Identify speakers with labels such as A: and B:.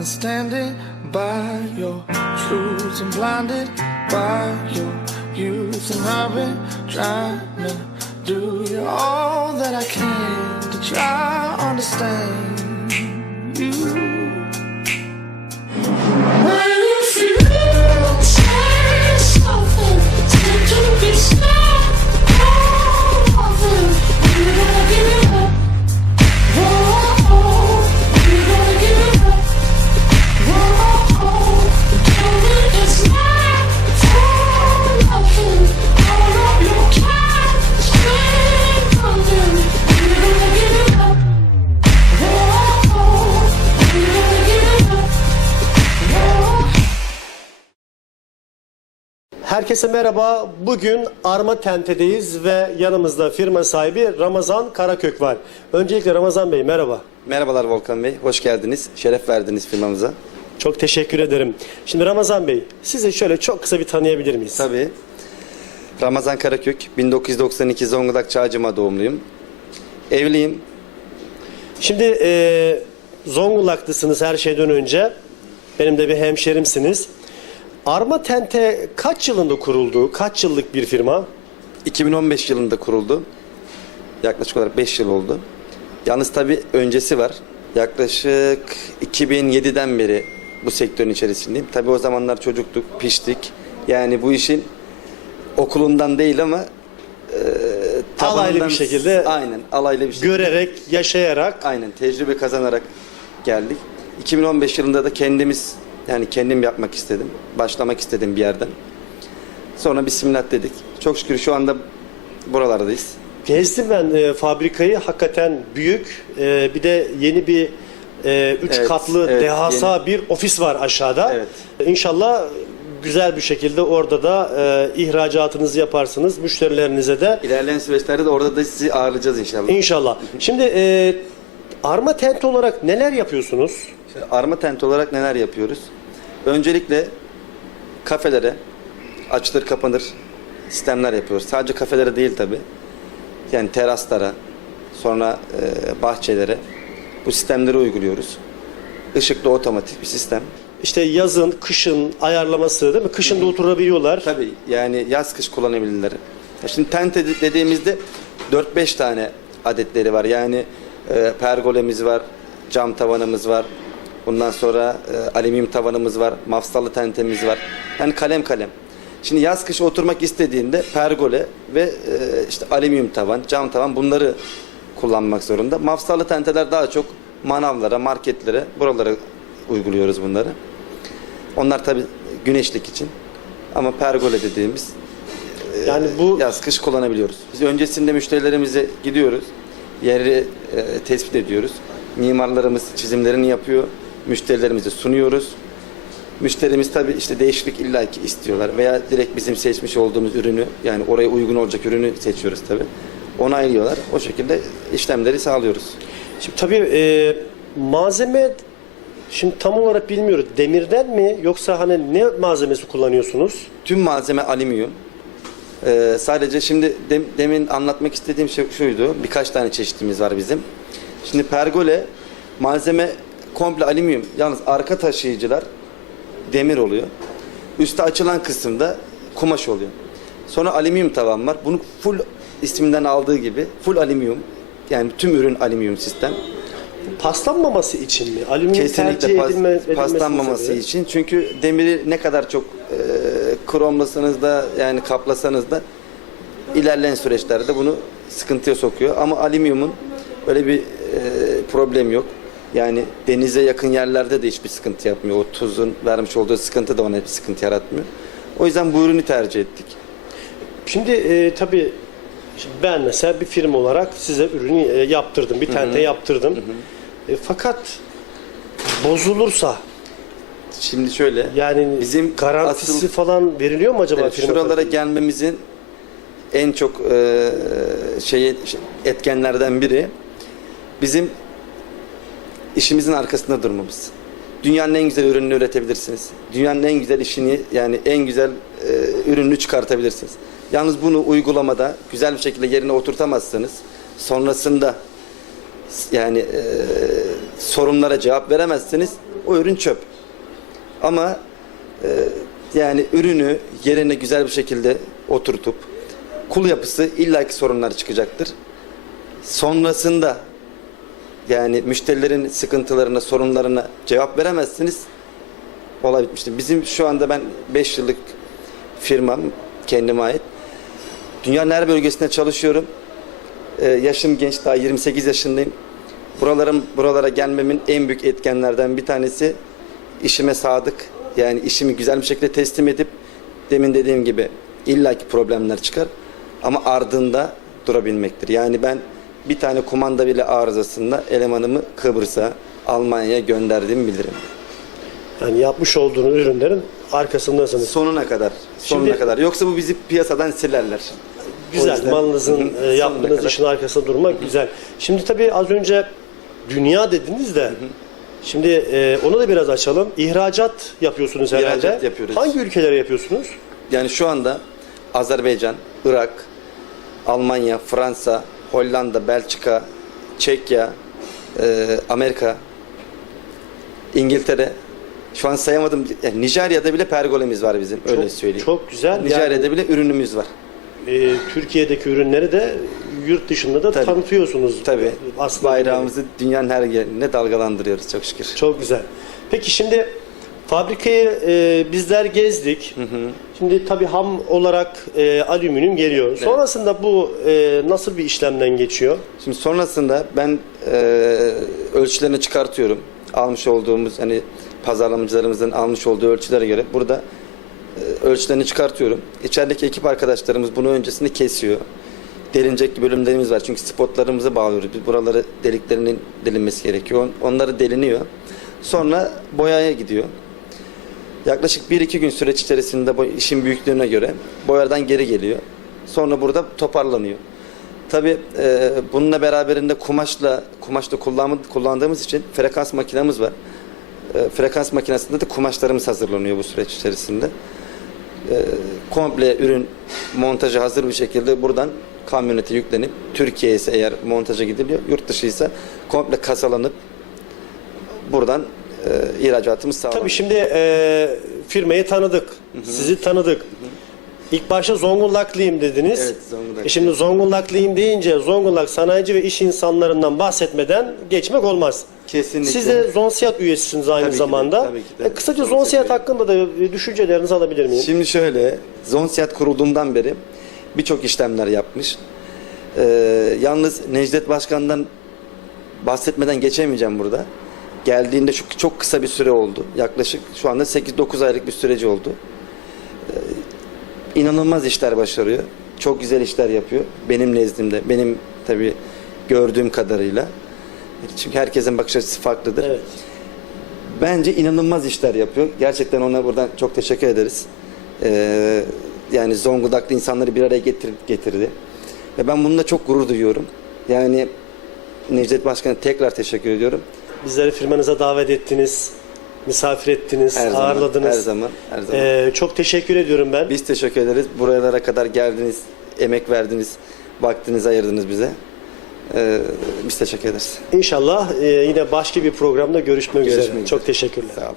A: and standing by your truths and blinded by your youth. And I've been trying to do all that I can to try understand you.
B: Herkese merhaba. Bugün Arma Tente'deyiz ve yanımızda firma sahibi Ramazan Karakök var. Öncelikle Ramazan Bey merhaba.
C: Merhabalar Volkan Bey, hoş geldiniz. Şeref verdiniz firmamıza.
B: Çok teşekkür ederim. Şimdi Ramazan Bey sizi şöyle çok kısa bir tanıyabilir miyiz?
C: Tabii. Ramazan Karakök, 1992 Zonguldak Çağcıma doğumluyum. Evliyim.
B: Şimdi e, Zonguldaklısınız her şeyden önce. Benim de bir hemşerimsiniz. Arma Tente kaç yılında kuruldu? Kaç yıllık bir firma?
C: 2015 yılında kuruldu. Yaklaşık olarak 5 yıl oldu. Yalnız tabii öncesi var. Yaklaşık 2007'den beri bu sektörün içerisindeyim. Tabii o zamanlar çocuktuk, piştik. Yani bu işin okulundan değil ama e,
B: Alaylı bir şekilde
C: aynen alaylı bir şekilde
B: Görerek, yaşayarak
C: Aynen tecrübe kazanarak geldik. 2015 yılında da kendimiz yani kendim yapmak istedim. Başlamak istedim bir yerden. Sonra bismillah dedik. Çok şükür şu anda buralardayız.
B: Gezdim ben e, fabrikayı hakikaten büyük E, bir de yeni bir e, üç
C: Evet,
B: katlı
C: evet,
B: devasa bir ofis var aşağıda.
C: Evet.
B: İnşallah güzel bir şekilde orada da e, ihracatınızı yaparsınız müşterilerinize de
C: İlerleyen süreçlerde de orada da sizi ağırlayacağız inşallah.
B: İnşallah. Şimdi e, Arma Tent olarak neler yapıyorsunuz?
C: İşte Arma tent olarak neler yapıyoruz? Öncelikle kafelere açılır kapanır sistemler yapıyoruz. Sadece kafelere değil tabi. Yani teraslara, sonra e, bahçelere bu sistemleri uyguluyoruz. Işıklı otomatik bir sistem.
B: İşte yazın, kışın ayarlaması değil mi? Kışın da oturabiliyorlar.
C: Tabii yani yaz kış kullanabilirler. Ya Şimdi tente de- dediğimizde 4-5 tane adetleri var. Yani e, pergolemiz var, cam tavanımız var. Bundan sonra e, alüminyum tavanımız var, mafsallı tentemiz var. Yani kalem kalem. Şimdi yaz kış oturmak istediğinde pergole ve e, işte alüminyum tavan, cam tavan bunları kullanmak zorunda. Mafsallı tenteler daha çok manavlara, marketlere, buralara uyguluyoruz bunları. Onlar tabi güneşlik için. Ama pergole dediğimiz
B: Yani bu
C: yaz kış kullanabiliyoruz. Biz öncesinde müşterilerimize gidiyoruz. Yeri e, tespit ediyoruz. Mimarlarımız çizimlerini yapıyor. Müşterilerimize sunuyoruz. Müşterimiz tabi işte değişiklik illaki istiyorlar veya direkt bizim seçmiş olduğumuz ürünü yani oraya uygun olacak ürünü seçiyoruz tabi. Onaylıyorlar. O şekilde işlemleri sağlıyoruz.
B: Şimdi tabii e, malzeme şimdi tam olarak bilmiyoruz. Demirden mi yoksa hani ne malzemesi kullanıyorsunuz?
C: Tüm malzeme alüminyum. Ee, sadece şimdi dem- demin anlatmak istediğim şey şuydu. Birkaç tane çeşitimiz var bizim. Şimdi pergole malzeme komple alüminyum. Yalnız arka taşıyıcılar demir oluyor. Üste açılan kısımda kumaş oluyor. Sonra alüminyum tavan var. Bunu full isminden aldığı gibi full alüminyum. Yani tüm ürün alüminyum sistem.
B: Paslanmaması için mi? Alüminyum tercih
C: Kesinlikle pas,
B: edilme,
C: paslanmaması
B: sebebi?
C: için. Çünkü demiri ne kadar çok e, kromlasanız da yani kaplasanız da ilerleyen süreçlerde bunu sıkıntıya sokuyor. Ama alüminyumun öyle bir e, problem yok. Yani denize yakın yerlerde de hiçbir sıkıntı yapmıyor. O tuzun vermiş olduğu sıkıntı da ona bir sıkıntı yaratmıyor. O yüzden bu ürünü tercih ettik.
B: Şimdi e, tabii şimdi ben mesela bir firma olarak size ürünü e, yaptırdım. Bir tente yaptırdım. E, fakat bozulursa
C: Şimdi şöyle
B: yani
C: Bizim
B: garantisi
C: asıl-
B: falan veriliyor mu acaba
C: Evet,
B: firma
C: şuralara
B: tarafından?
C: gelmemizin en çok e, şeyi etkenlerden biri bizim işimizin arkasında durmamız. Dünyanın en güzel ürününü üretebilirsiniz. Dünyanın en güzel işini yani en güzel e, ürününü çıkartabilirsiniz. Yalnız bunu uygulamada güzel bir şekilde yerine oturtamazsanız sonrasında yani e, sorunlara cevap veremezseniz o ürün çöp. Ama e, yani ürünü yerine güzel bir şekilde oturtup kul yapısı illaki sorunlar çıkacaktır. Sonrasında yani müşterilerin sıkıntılarına, sorunlarına cevap veremezsiniz. Olay bitmiştir. Bizim şu anda ben 5 yıllık firmam kendime ait. Dünyanın her bölgesinde çalışıyorum. Ee, yaşım genç daha 28 yaşındayım. Buralarım buralara gelmemin en büyük etkenlerden bir tanesi işime sadık. Yani işimi güzel bir şekilde teslim edip demin dediğim gibi illaki problemler çıkar ama ardında durabilmektir. Yani ben bir tane kumanda bile arızasında elemanımı Kıbrıs'a, Almanya'ya gönderdiğimi bilirim.
B: Yani yapmış olduğunuz ürünlerin arkasındasınız.
C: Sonuna kadar. Sonuna
B: Şimdi-
C: kadar. Yoksa bu bizi piyasadan silerler. O
B: Güzel.
C: yüzden-
B: Malınızın
C: Hı hı.
B: e,
C: Sonuna
B: yaptığınız
C: kadar.
B: işin arkasında durmak güzel. Şimdi tabii az önce dünya dediniz de şimdi e, onu da biraz açalım. İhracat yapıyorsunuz herhalde.
C: İhracat yapıyoruz.
B: Hangi ülkelere yapıyorsunuz?
C: Yani şu anda Azerbaycan, Irak, Almanya, Fransa, Hollanda, Belçika, Çekya, e, Amerika, İngiltere. Şu an sayamadım. Yani Nijerya'da bile pergolemiz var bizim. Öyle
B: Çok-
C: söyleyeyim.
B: Çok güzel.
C: Nijerya'da
B: Yani,
C: bile ürünümüz var.
B: e, Türkiye'deki ürünleri de yurt dışında da
C: Tabii.
B: tanıtıyorsunuz.
C: Tabii.
B: Aslında
C: Bayrağımızı dünyanın her yerine dalgalandırıyoruz çok şükür.
B: Çok güzel. Peki şimdi fabrikayı e, bizler gezdik. Şimdi tabii ham olarak e, alüminyum geliyor. Sonrasında bu e, nasıl bir işlemden geçiyor?
C: Şimdi sonrasında ben e, ölçülerini çıkartıyorum. Almış olduğumuz hani pazarlamacılarımızın almış olduğu ölçülere göre burada e, ölçülerini çıkartıyorum. İçerideki ekip arkadaşlarımız bunu öncesinde kesiyor. Delinecek bölümlerimiz var. Çünkü spotlarımızı bağlıyoruz. Biz buraları deliklerinin delinmesi gerekiyor. On- Onları deliniyor. Sonra boyaya gidiyor. Yaklaşık 1-2 gün süreç içerisinde bu işin büyüklüğüne göre boyadan geri geliyor. Sonra burada toparlanıyor. Tabi bununla beraberinde kumaşla kumaşla kullan, kullandığımız için frekans makinamız var. E, frekans makinesinde de kumaşlarımız hazırlanıyor bu süreç içerisinde. E, komple ürün montajı hazır bir şekilde buradan kamyonete yüklenip Türkiye ise eğer montaja gidiliyor, yurt dışı ise komple kasalanıp buradan e, ihracatımız sağlanıyor.
B: Tabii şimdi e, firmayı tanıdık. Sizi tanıdık. İlk başta Zonguldaklıyım dediniz.
C: Evet, Zonguldak.
B: E şimdi Zonguldaklıyım deyince Zonguldak sanayici ve iş insanlarından bahsetmeden geçmek olmaz.
C: Kesinlikle.
B: Siz de Zonsiyat üyesisiniz aynı
C: Tabii ki de,
B: zamanda.
C: tabii ki de.
B: E, kısaca
C: Zonsiyat
B: Zonsiyat hakkında da düşüncelerinizi alabilir miyim?
C: Şimdi şöyle, Zonsiyat kurulduğundan beri birçok işlemler yapmış. Ee, yalnız Necdet Başkan'dan bahsetmeden geçemeyeceğim burada. Geldiğinde şu çok kısa bir süre oldu. Yaklaşık şu anda 8-9 aylık bir süreci oldu. Ee, inanılmaz işler başarıyor. Çok güzel işler yapıyor. Benim nezdimde, benim tabii gördüğüm kadarıyla. Çünkü herkesin bakış açısı farklıdır.
B: Evet.
C: Bence inanılmaz işler yapıyor. Gerçekten ona buradan çok teşekkür ederiz. Ee, yani Zonguldak'ta insanları bir araya getir, getirdi. Ve ben bununla çok gurur duyuyorum. Yani Necdet Başkan'a tekrar teşekkür ediyorum.
B: Bizleri firmanıza davet ettiniz. Misafir ettiniz,
C: Her zaman,
B: ağırladınız.
C: her zaman, her zaman.
B: E, çok teşekkür ediyorum ben.
C: Biz teşekkür ederiz. Buralara kadar geldiniz, emek verdiniz, vaktinizi ayırdınız bize. Ee, biz teşekkür ederiz.
B: İnşallah e, yine başka bir programda görüşmek, üzere.
C: Görüşmek
B: Çok
C: üzere.
B: teşekkürler.
C: Sağ olun.